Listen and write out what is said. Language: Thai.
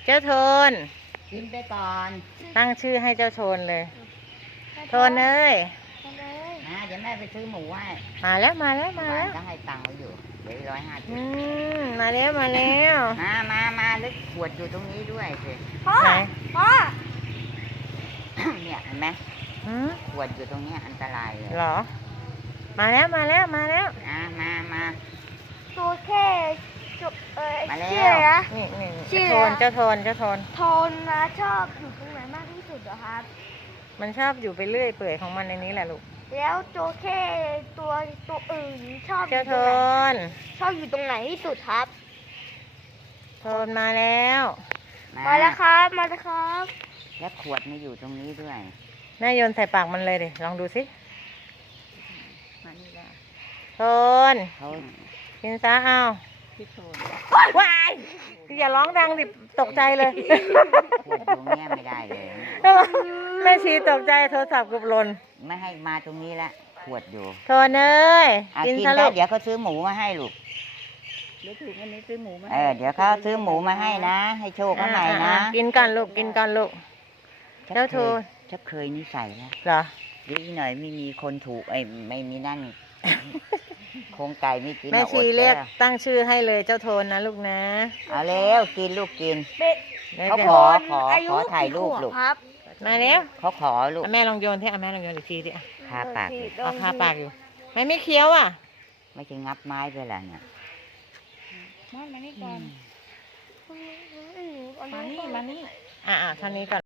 เจ้าโทนกินไปก่อนตั้งชื่อให้เจ้าโทนเลย โทนเอ้ยนะเดี๋ยวแม่ไปซื้อหมูให้มาแล้วบ้านก็ให้ตังค์ไว้อยู่เดี๋ยว150 มาแล้วมาลึกขวดอยู่ตรงนี้ด้วยสิไหนเนี่ยเห็นไหม ขวดอยู่ตรงนี้อันตรายเลยเหรอ มาแล้วมาตัวแค่จุมาแล้วชื่ออะไรนะนี่ชื่อเจ้าโทนโทนนะชอบอยู่ตรงไหนมากที่สุดเหรอครับมันชอบอยู่ไปเรื่อยเปื่อยของมันในนี้แหละลูกแล้วตัวแค่ตัวอื่นชอบอเจ้ายู่โทตรงไหนนชอบอยู่ตรงไหนที่สุดครับโทนมาแล้วมาแล้วครับมาแล้วครับและขวดมาอยู่ตรงนี้ด้วยแม่โยนใส่ปากมันเลยดิ ลองดูสิมานี่แล้วโทนเขากินซะเอาพี่โทนว้ายอย่าร้องดังดิ ตกใจเลยขวดตรงเนี้ยไม่ได้เลยแม่ชีตกใจโทรศัพท์กับหล่นไม่ให้มาตรงนี้ละขวดอยู่โทนเอ้ยกิกินนได้ซะลูกเดี๋ยวเขาซื้อหมูมาให้ลูกเดี๋ยวถูกวันนี้ซื้อหมูมาเดี๋ยวเขาซื้อหมูมาให้นะ ให้โชคเขาใหม่นะกินก่อนลูก กินก่อนลูก เจ้าโทนชักเคยนิสัยแล้วเหรอเดี๋ยวอีกหน่อยไม่มีคนถูกไม่มีนั่น โครงไก่ไม่กินแม่อาอชีดเรียกแล้วตั้งชื่อให้เลยเจ้าโทนนะลูกนะเอาเร็วกินลูกกินแล้วเขาจะขออายุถ่ายรูปกี่ขวบลูกครับมาแล้วเขาขอลูกแม่ลองโยนที่แม่ลองโยนอีกทีดิคาปากดิเอาคาปากอยู่ไม่เคี้ยวอ่ะไม่ใช่งับไม้ไปแล้วเนี่ยมานี่ก่อนอืมมานี่ท่านนี้ก่อน